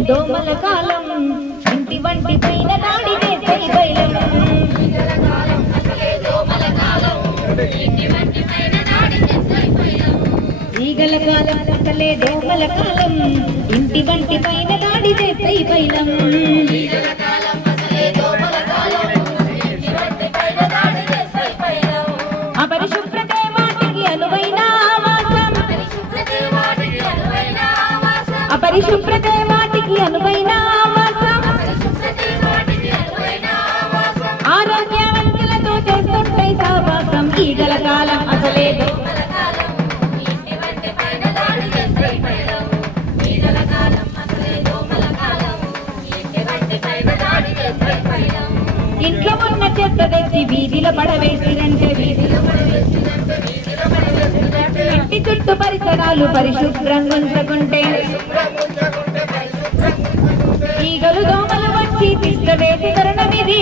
దోమల కాలం ఇంటి వంటి పైన దాడి చేసే బయలం ఈగల కాలం అసలే దోమల కాలం ఇంటి వంటి పైన దాడి చేసే బయలం అపరిశుభ్రతే ఈటల కాలం అసలే. ఇంట్లో ఉన్న చెత్త తెచ్చి వీధిలో పడవేసిరంటే వీధిలో ఇంటి చుట్టూ పరిసరాలు పరిశుభ్రంగా ఉంచుకుంటే. ఈగలు దోమలు వచ్చి తిష్టవేసి తరుణమిది.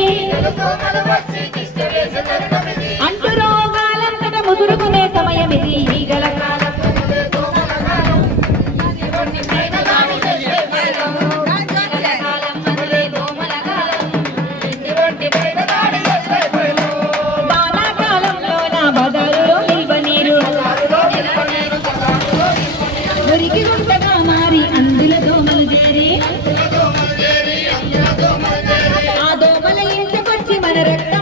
ఆ దోమల ఇంటికొచ్చి మన రక్తం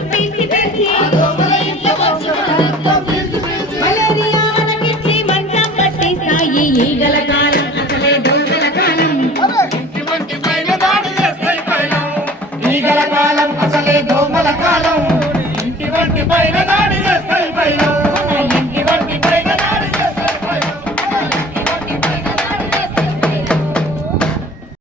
ఈగల కాలం అసలే దోమల కాలం.